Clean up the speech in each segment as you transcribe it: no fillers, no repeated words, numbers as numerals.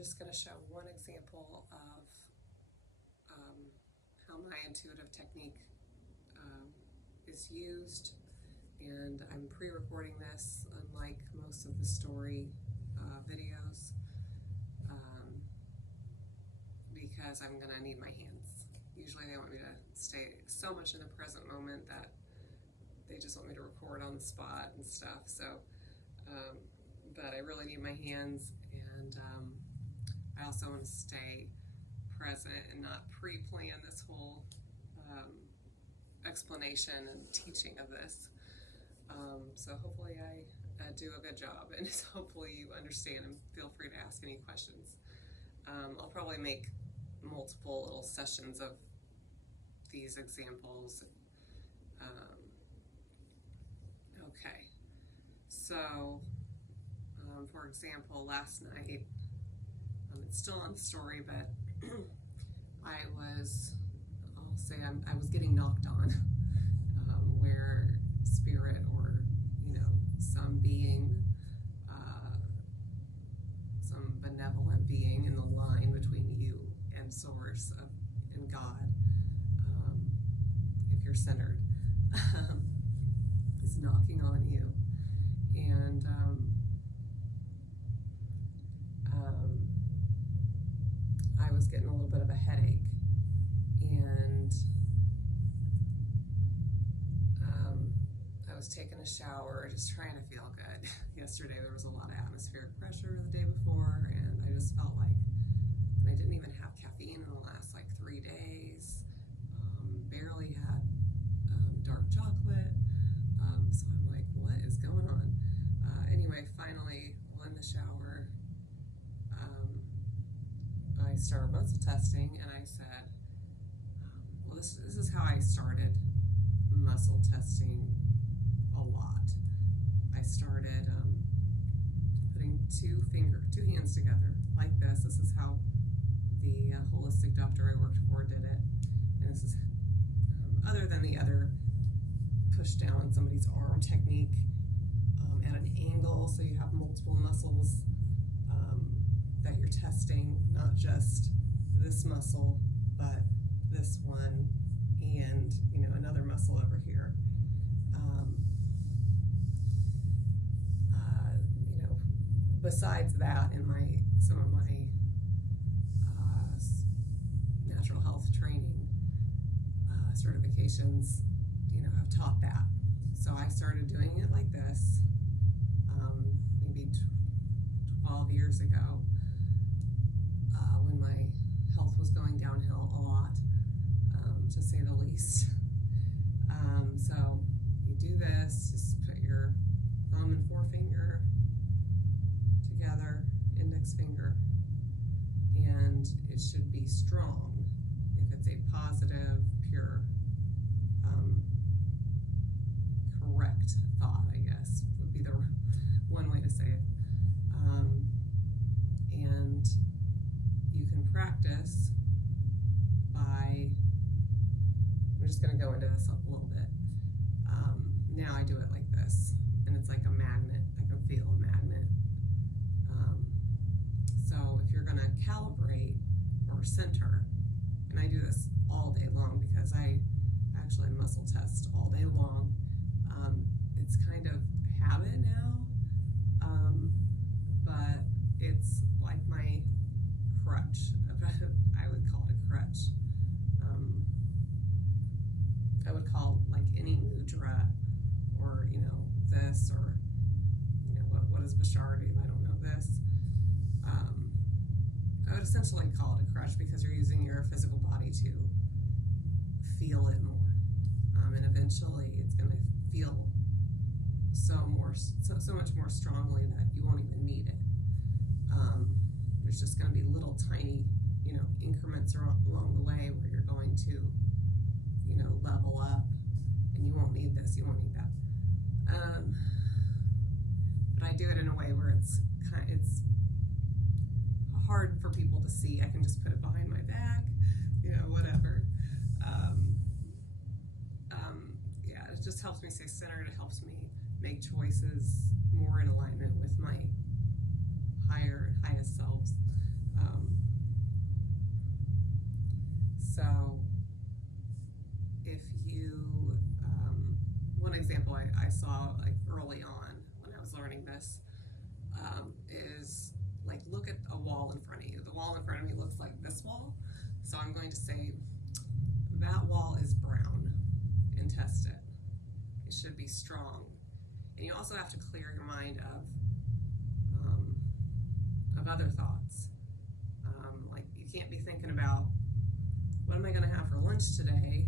just going to show one example of how my intuitive technique is used, and I'm pre-recording this unlike most of the story videos because I'm going to need my hands. Usually they want me to stay so much in the present moment that they just want me to record on the spot and stuff, so but I really need my hands, and I also want to stay present and not pre-plan this whole explanation and teaching of this. So hopefully I do a good job, and hopefully you understand, and feel free to ask any questions. I'll probably make multiple little sessions of these examples. Okay, so for example, last night, it's still on the story, but I'll say I was getting knocked on, where spirit, or some being, some benevolent being in the line between you and Source and God, if you're centered, is knocking on you, and I was getting a little bit of a headache, and I was taking a shower, just trying to feel good. Yesterday there was a lot of atmospheric pressure the day before, and I just felt like, and I didn't even have caffeine in the last 3 days, barely had dark chocolate, so I'm like, what is going on? Anyway, finally, while in the shower, I started muscle testing, and I said, well, this is how I started muscle testing a lot. I started putting two hands together like this. This is how the holistic doctor I worked for did it, and this is other than the other push down somebody's arm technique at an angle, so you have multiple muscles that you're testing, not just this muscle, but this one and another muscle over here. Besides that, in some of my natural health training certifications, have taught that. So I started doing it like this maybe 12 years ago, when my health was going downhill a lot, to say the least. So you do this, just put your thumb and forefinger together, index finger, and it should be strong. If it's a positive, pure, correct thought, I guess, would be the one way to say it. And you can practice by, I'm just going to go into this a little bit. Now I do it like this, and it's like a magnet. I can feel a magnet. So if you're going to calibrate or center, and I do this all day long because I actually muscle test all day long. It's kind of habit now, but it's like my crutch. I would call it a crutch. I would call any mudra, or this, or what is Vishardi if I don't know this. I would essentially call it a crutch because you're using your physical body to feel it more, and eventually it's going to feel so much more strongly that you won't even need it. There's just going to be little tiny increments along the way where you're going to level up, and you won't need this, you won't need that. But I do it in a way where it's hard for people to see. I can just put it behind my back, whatever. Yeah, it just helps me stay centered. It helps me make choices more in alignment with my highest selves. one example I saw like early on when I was learning this is like look at a wall in front of you. The wall in front of me looks like this wall. So I'm going to say that wall is brown and test it. It should be strong. And you also have to clear your mind of other thoughts. Like you can't be thinking about what am I going to have for lunch today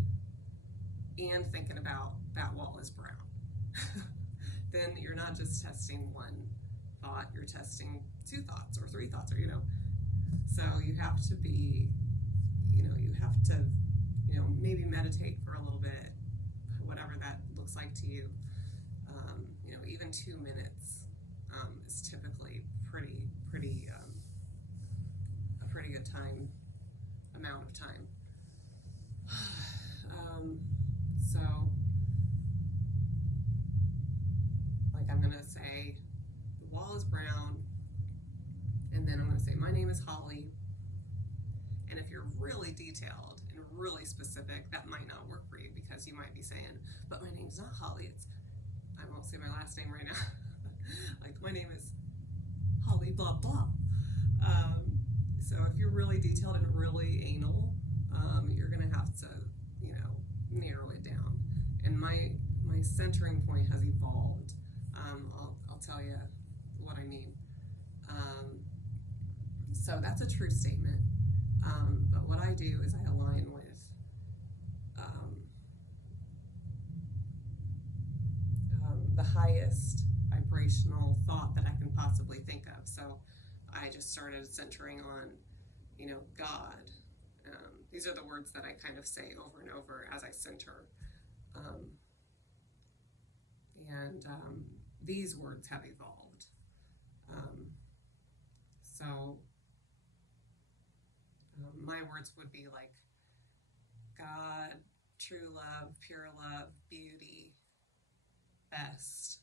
and thinking about that wall is brown. Then you're not just testing one thought, you're testing two thoughts or three thoughts, or so you have to be, you have to, maybe meditate for a little bit, whatever that looks like to you. Even 2 minutes is typically a pretty good amount of time. So like I'm gonna say the wall is brown, and then I'm gonna say my name is Holly. And if you're really detailed and really specific, that might not work for you, because you might be saying, but my name's not Holly, I won't say my last name right now. Like my name is Holly blah blah. So if you're really detailed and really anal, you're gonna have to, narrow it down. And my centering point has evolved. I'll tell you what I mean. So that's a true statement. But what I do is I align with the highest vibrational thought that I can possibly think of. So I just started centering on, God. These are the words that I kind of say over and over as I center. And these words have evolved. So my words would be like God, true love, pure love, beauty, best,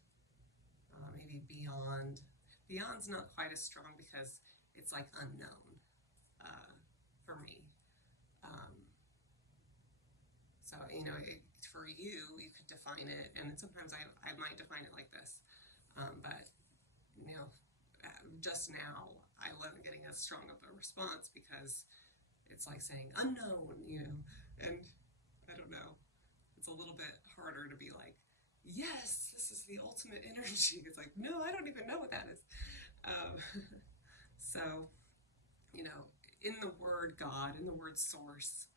maybe beyond. Beyond's not quite as strong because it's like unknown for me. So, for you could define it, and sometimes I might define it like this, but, just now I wasn't getting as strong of a response because it's like saying unknown, and I don't know, it's a little bit harder to be like, yes, this is the ultimate energy. It's like, no, I don't even know what that is. So, in the word God, in the word source,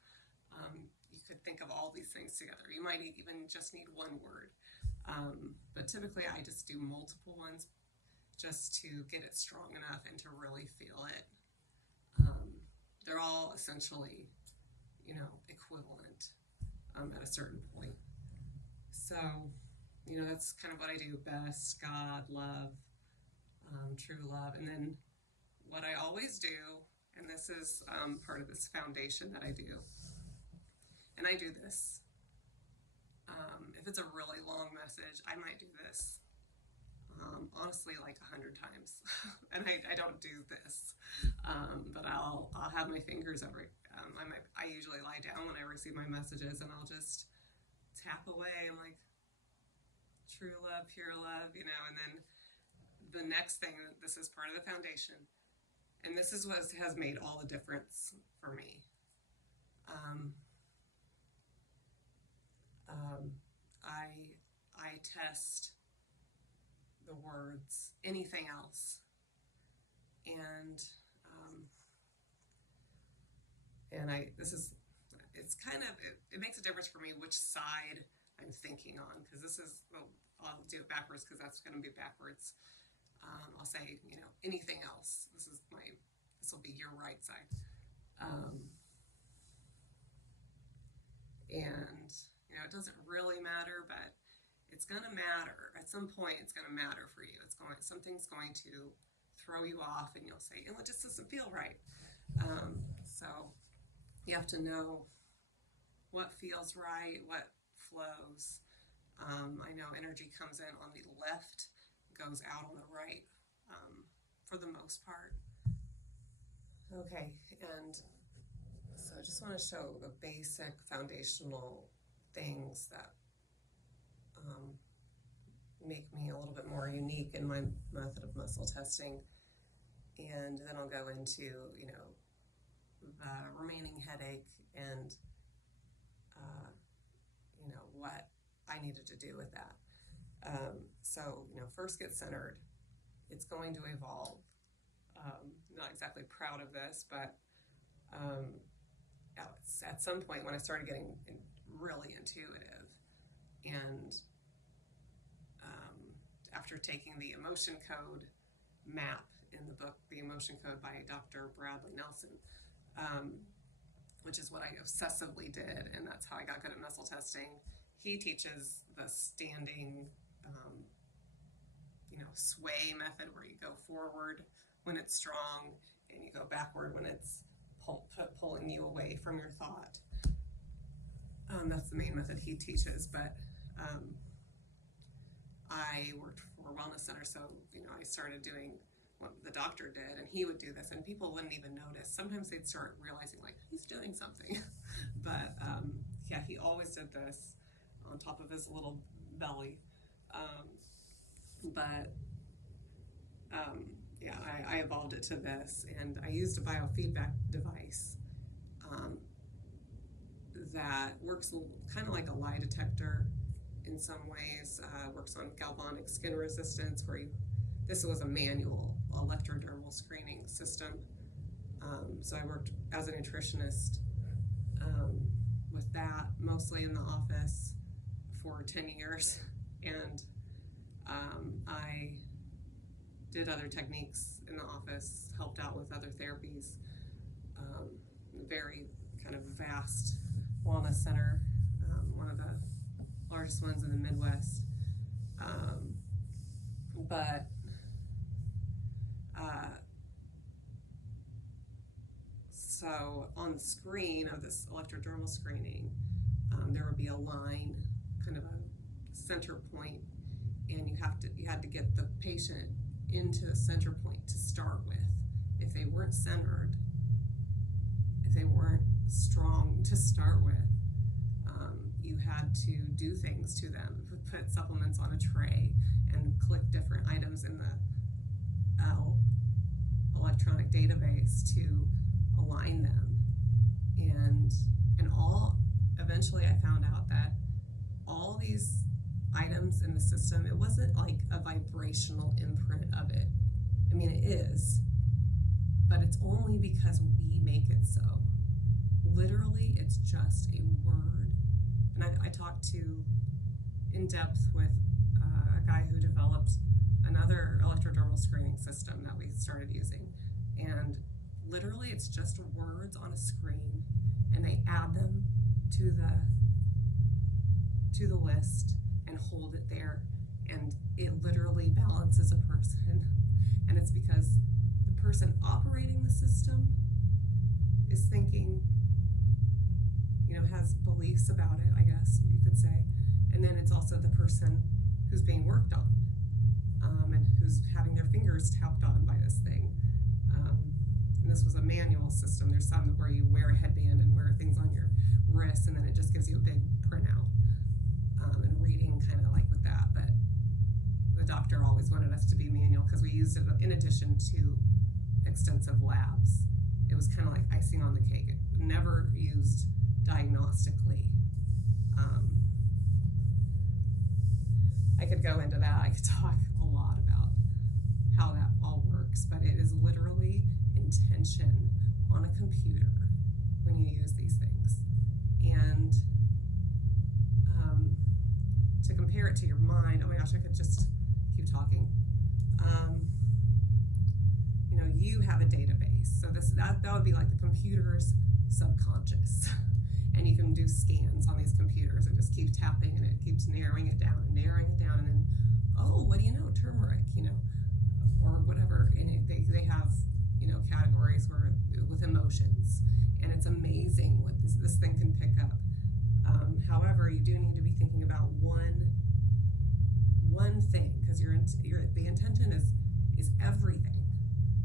you could think of all these things together. You might even just need one word. But typically I just do multiple ones just to get it strong enough and to really feel it. They're all essentially, equivalent at a certain point. So, that's kind of what I do best: God, love, true love. And then what I always do, and this is part of this foundation that I do, and I do this. If it's a really long message, I might do this. Honestly, like 100 times, and I don't do this, but I'll have my fingers over. I usually lie down when I receive my messages, and I'll just tap away. I'm like, true love, pure love, and then the next thing. This is part of the foundation, and this is what has made all the difference for me. I test the words anything else, and it's kind of, it makes a difference for me which side I'm thinking on, because I'll do it backwards because that's going to be backwards. I'll say, anything else. This will be your right side. And, it doesn't really matter, but it's going to matter. At some point, it's going to matter for you. Something's going to throw you off, and you'll say, it just doesn't feel right. So you have to know what feels right, what flows. I know energy comes in on the left, goes out on the right, for the most part. Okay, and so I just want to show the basic foundational things that make me a little bit more unique in my method of muscle testing. And then I'll go into, the remaining headache and, what I needed to do with that. So, first get centered. It's going to evolve. Not exactly proud of this, but at some point when I started getting really intuitive, and after taking the emotion code map in the book, The Emotion Code by Dr. Bradley Nelson, which is what I obsessively did, and that's how I got good at muscle testing. He teaches the standing, sway method, where you go forward when it's strong and you go backward when it's pulling you away from your thought. That's the main method he teaches, but I worked for a wellness center, so I started doing what the doctor did, and he would do this, and people wouldn't even notice. Sometimes they'd start realizing, like, he's doing something. But he always did this on top of his little belly. I evolved it to this, and I used a biofeedback device that works kind of like a lie detector in some ways. Works on galvanic skin resistance, this was a manual electrodermal screening system. So I worked as a nutritionist with that, mostly in the office for 10 years. And I did other techniques in the office, helped out with other therapies. Very kind of vast wellness center, one of the largest ones in the Midwest. So on the screen of this electrodermal screening, there would be a line, kind of a center point, and you had to get the patient into the center point to start with. If they weren't centered, if they weren't strong to start with, you had to do things to them, put supplements on a tray and click different items in the electronic database to align them. And eventually I found out that all these items in the system, it wasn't like a vibrational imprint of it. I mean, it is, but it's only because we make it so. Literally, it's just a word. And I talked in depth with a guy who developed another electrodermal screening system that we started using. And literally, it's just words on a screen, and they add them to the list and hold it there, and it literally balances a person. And it's because the person operating the system is thinking, has beliefs about it, I guess you could say. And then it's also the person who's being worked on, and who's having their fingers tapped on by this thing. And this was a manual system. There's some where you wear a headband and wear things on your wrist, and then it just gives you a big printout, and reading kind of like with that. But the doctor always wanted us to be manual because we used it in addition to extensive labs. It was kind of like icing on the cake. It never used diagnostically. I could go into that. I could talk a lot about how that all works, but it is literally intention on a computer when you use these things. And to compare it to your mind, oh my gosh, I could just keep talking. You have a database. So that would be like the computer's subconscious. And you can do scans on these computers and just keep tapping, and it keeps narrowing it down, and then, what do you know, turmeric, or whatever. And they have, categories with emotions, and it's amazing what this thing can pick up. However, you do need to be thinking about one thing, because the intention is everything.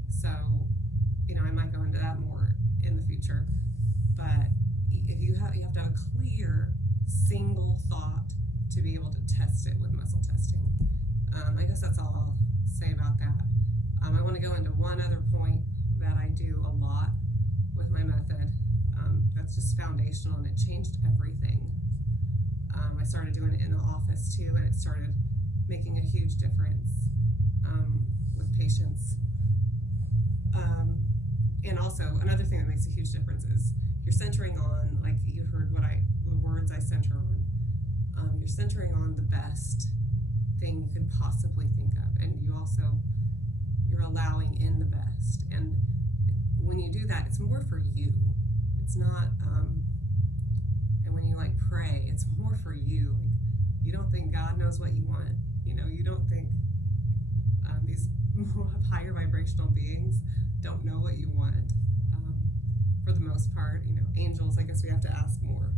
So, I might go into that more in the future, but if you have to have a clear single thought to be able to test it with muscle testing. I guess that's all I'll say about that. I want to go into one other point that I do a lot with my method. That's just foundational, and it changed everything. I started doing it in the office too, and it started making a huge difference with patients. And also, another thing that makes a huge difference is you're centering on, like you heard the words I center on. You're centering on the best thing you could possibly think of, and you're allowing in the best. And when you do that, it's more for you. It's not, and when you like pray, it's more for you. Like, you don't think God knows what you want. You don't think these higher vibrational beings don't know what you want. For the most part, angels, I guess we have to ask more.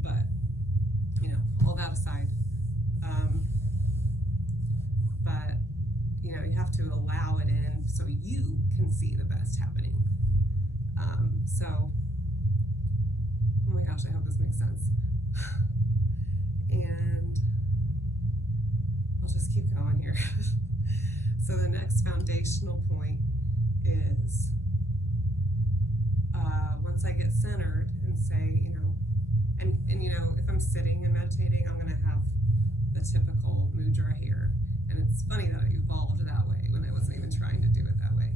But, all that aside, but, you have to allow it in so you can see the best happening. So, oh my gosh, I hope this makes sense. And I'll just keep going here. So the next foundational point is once I get centered and say, and if I'm sitting and meditating, I'm going to have the typical mudra here. And it's funny that it evolved that way when I wasn't even trying to do it that way.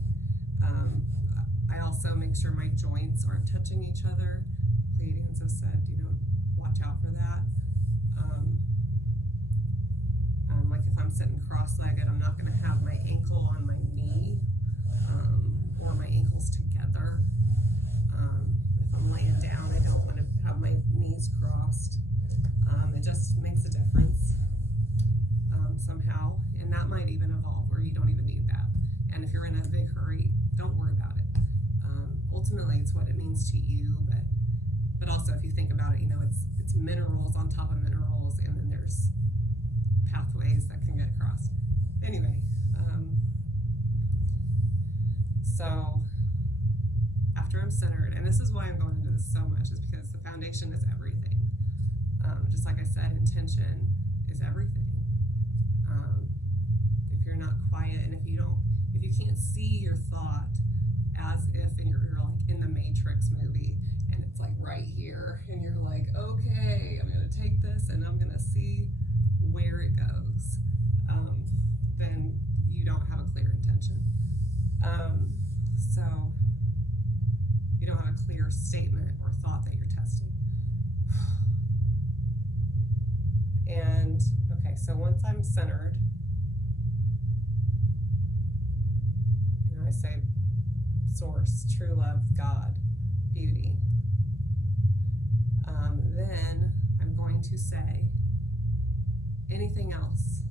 I also make sure my joints aren't touching each other. Pleiadians have said, watch out for that. Like if I'm sitting cross-legged, I'm not going to have my ankle on my knee or my ankles together. If I'm laying down, I don't want to have my knees crossed. It just makes a difference somehow, and that might even evolve where you don't even need that. And if you're in a big hurry, don't worry about it. Ultimately, it's what it means to you, but also if you think about it, it's minerals on top of minerals, and then there's pathways that can get across. Anyway, so after I'm centered, and this is why I'm going into this so much, is because the foundation is everything. Just like I said, intention is everything. If you're not quiet, and if you can't see your thought as if you're like in the Matrix movie, and it's like right here, and you're like, okay, I'm gonna take this and I'm gonna see where it goes, then you don't have a clear intention. So you don't have a clear statement or thought that you're testing. And okay, so once I'm centered, I say source, true love, God, beauty. Then I'm going to say anything else,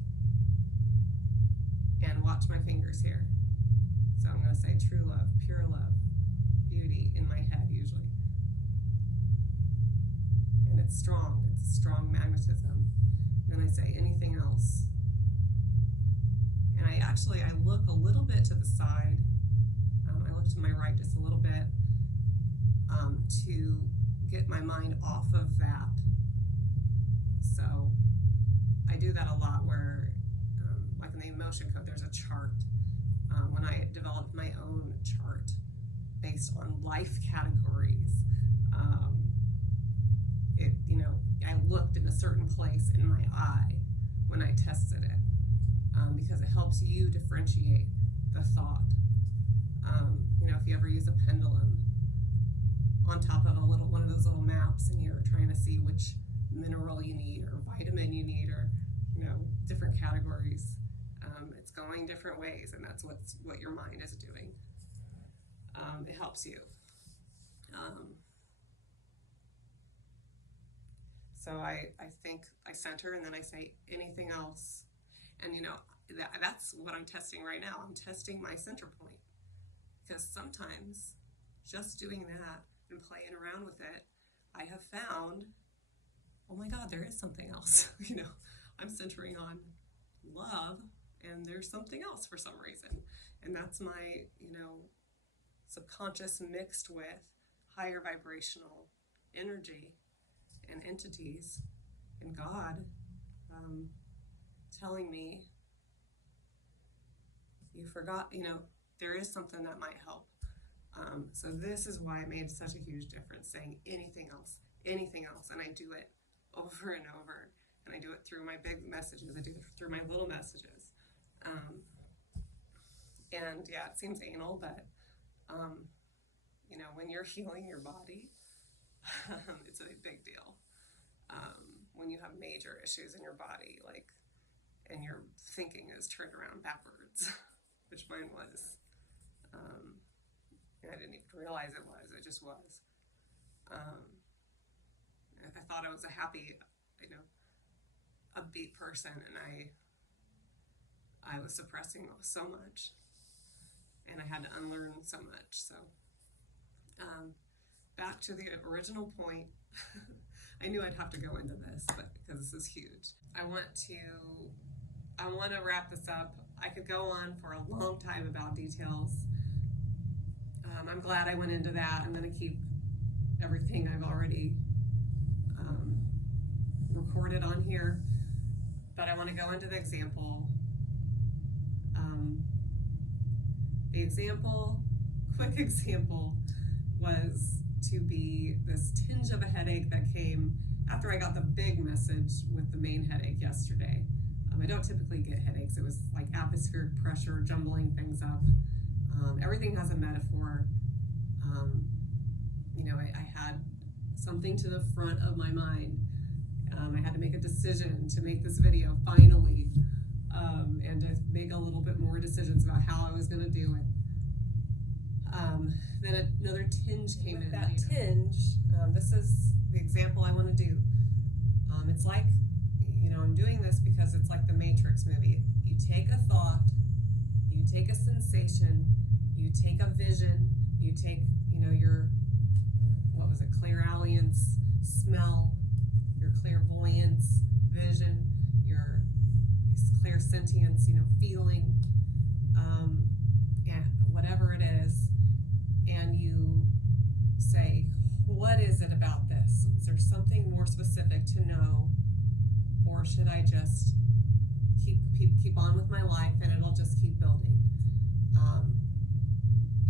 and watch my fingers here. So I'm going to say true love, pure love, beauty in my head usually. And it's strong. It's a strong magnetism. Then I say anything else. And I look a little bit to the side. I look to my right just a little bit to get my mind off of that. So I do that a lot where, like in the emotion code, there's a chart. When I developed my own chart based on life categories, I looked in a certain place in my eye when I tested it, because it helps you differentiate the thought. If you ever use a pendulum on top of one of those little maps, and you're trying to see which mineral you need or vitamin you need, or different categories, it's going different ways, and that's what your mind is doing. It helps you. So I think I center, and then I say anything else, and that's what I'm testing right now. I'm testing my center point, because sometimes just doing that and playing around with it, I have found, oh my God, there is something else. I'm centering on love, and there's something else for some reason, and that's my subconscious mixed with higher vibrational energy and entities and God, telling me, you forgot, there is something that might help. So this is why it made such a huge difference, saying anything else, and I do it over and over, and I do it through my big messages, I do it through my little messages. And yeah, it seems anal, but when you're healing your body, it's a big deal. When you have major issues in your body, and your thinking is turned around backwards, which mine was. I didn't even realize it was. It just was. I thought I was a happy, upbeat person, and I was suppressing so much, and I had to unlearn so much. So, back to the original point. I knew I'd have to go into this, but because this is huge, I want to wrap this up. I could go on for a long time about details. I'm glad I went into that. I'm going to keep everything I've already recorded on here, but I want to go into the example. Quick example, was to be this tinge of a headache that came after I got the big message with the main headache yesterday. I don't typically get headaches. It was like atmospheric pressure, jumbling things up. Everything has a metaphor. I had something to the front of my mind. I had to make a decision to make this video finally, and to make a little bit more decisions about how I was going to do it. Then another tinge came in. That tinge, this is the example I want to do. It's like, I'm doing this because it's like the Matrix movie. You take a thought, you take a sensation, you take a vision, you take, your, clairalience, smell, your clairvoyance, vision, your clairsentience, feeling, and whatever it is, and you say, what is it about this? Is there something more specific to know, or should I just keep on with my life and it'll just keep building?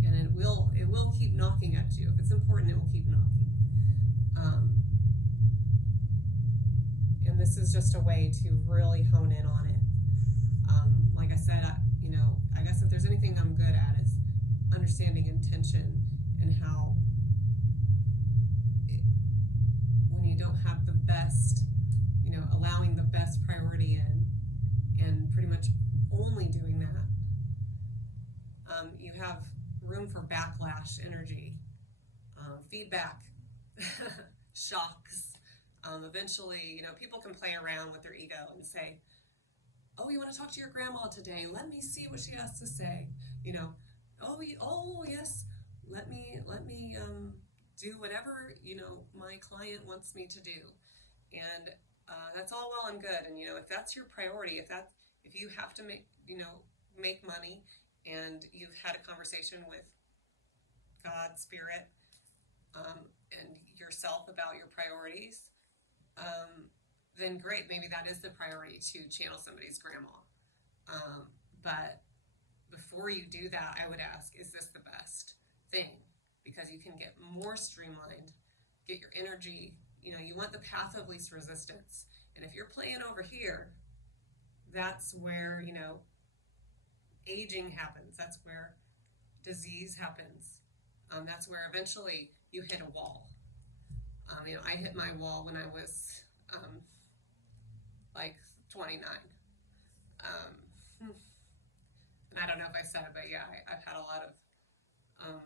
And it will keep knocking at you. If it's important, it will keep knocking. And this is just a way to really hone in on it. Like I said, I guess if there's anything I'm good at, is understanding intention, and how when you don't have the best, allowing the best priority in, and pretty much only doing that, you have room for backlash energy, feedback, shocks. Eventually, people can play around with their ego and say, oh, you want to talk to your grandma today? Let me see what she has to say. Oh yes, let me do whatever, my client wants me to do. And that's all well and good. And, if that's your priority, if you have to make money, and you've had a conversation with God, Spirit, and yourself about your priorities, then great, maybe that is the priority, to channel somebody's grandma. But before you do that, I would ask, is this the best thing? Because you can get more streamlined, get your energy, you want the path of least resistance. And if you're playing over here, that's where, aging happens. That's where disease happens. That's where eventually you hit a wall. I hit my wall when I was 29. And I don't know if I said it, but yeah, I've had a lot of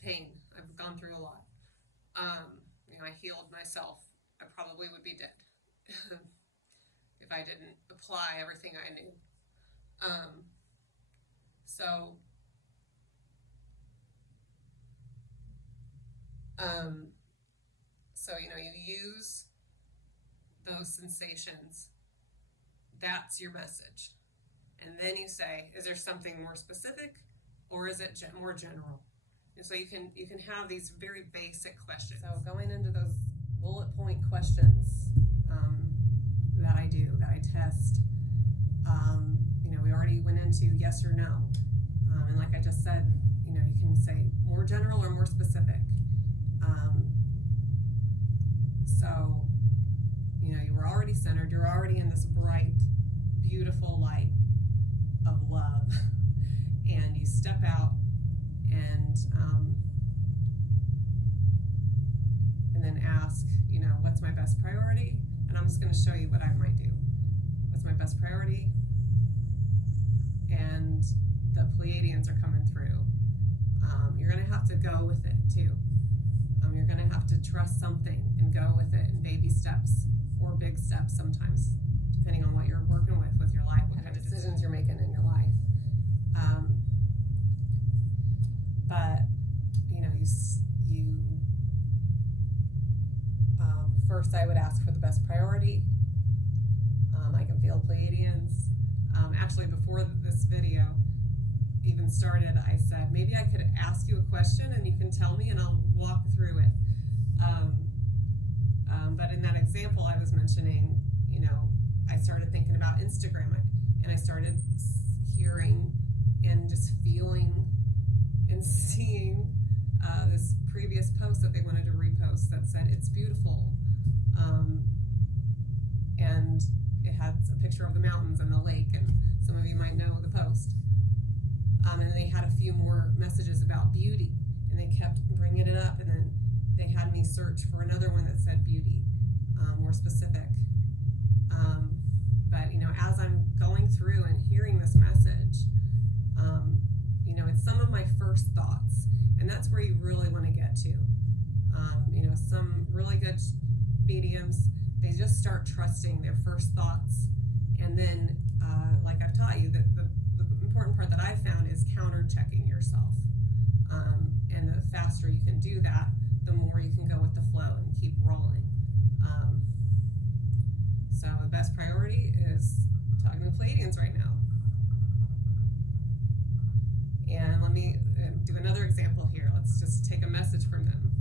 pain. I've gone through a lot. I healed myself. I probably would be dead if I didn't apply everything I knew. So you use those sensations. That's your message. And then you say, is there something more specific, or is it more general? And so you can have these very basic questions. So going into those bullet point questions, that I do, that I test. We already went into yes or no. And like I just said, you can say more general or more specific. So, you were already centered, you're already in this bright, beautiful light of love. And you step out and then ask, what's my best priority? And I'm just going to show you what I might do. What's my best priority? And the Pleiadians are coming through. You're going to have to go with it too. You're going to have to trust something and go with it in baby steps or big steps sometimes, depending on what you're working with your life, what kind of decisions you're making in your life. But first I would ask for the best priority. I can feel Pleiadians. Actually, before this video even started, I said maybe I could ask you a question and you can tell me and I'll walk through it. But in that example I was mentioning, I started thinking about Instagram, and I started hearing and just feeling and seeing this previous post that they wanted to repost that said it's beautiful, and it had a picture of the mountains and the lake, and some of you might know the post. And they had a few more messages about beauty, and they kept bringing it up, and then they had me search for another one that said beauty, more specific. But as I'm going through and hearing this message, it's some of my first thoughts, and that's where you really want to get to. Some really good mediums, they just start trusting their first thoughts, and then, like I've taught you, the important part that I've found is counter-checking yourself. And the faster you can do that, the more you can go with the flow and keep rolling. So the best priority is talking to the Pleiadians right now. And let me do another example here. Let's just take a message from them.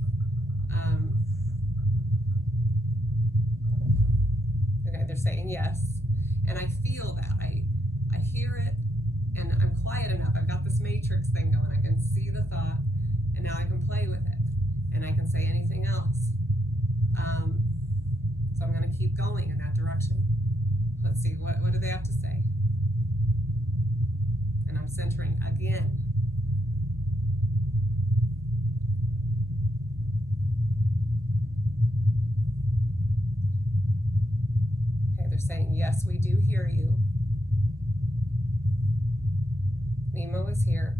Okay, they're saying yes. And I feel that. I hear it, and I'm quiet enough. I've got this matrix thing going. I can see the thought, and now I can play with it. And I can say anything else. So I'm going to keep going in that direction. Let's see, what do they have to say? And I'm centering again. Okay, they're saying, yes, we do hear you. Nemo is here.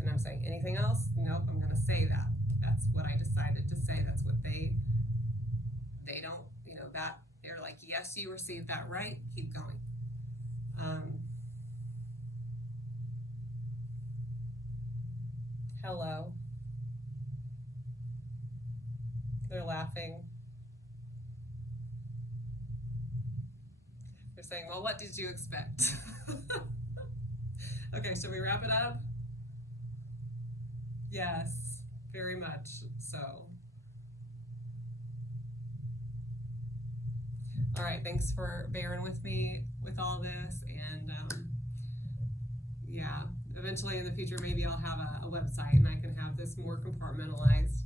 And I'm saying, anything else? Nope, I'm going to say that. That's what I decided to say. That's what they don't, that they're like, yes, you received that right. Keep going. Hello. They're laughing. They're saying, well, what did you expect? Okay, shall we wrap it up? Yes, very much so. All right, thanks for bearing with me with all this, and yeah, eventually in the future maybe I'll have a website and I can have this more compartmentalized.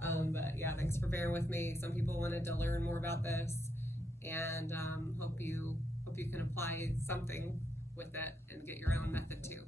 But yeah, thanks for bearing with me. Some people wanted to learn more about this, and hope you can apply something with it and get your own method too.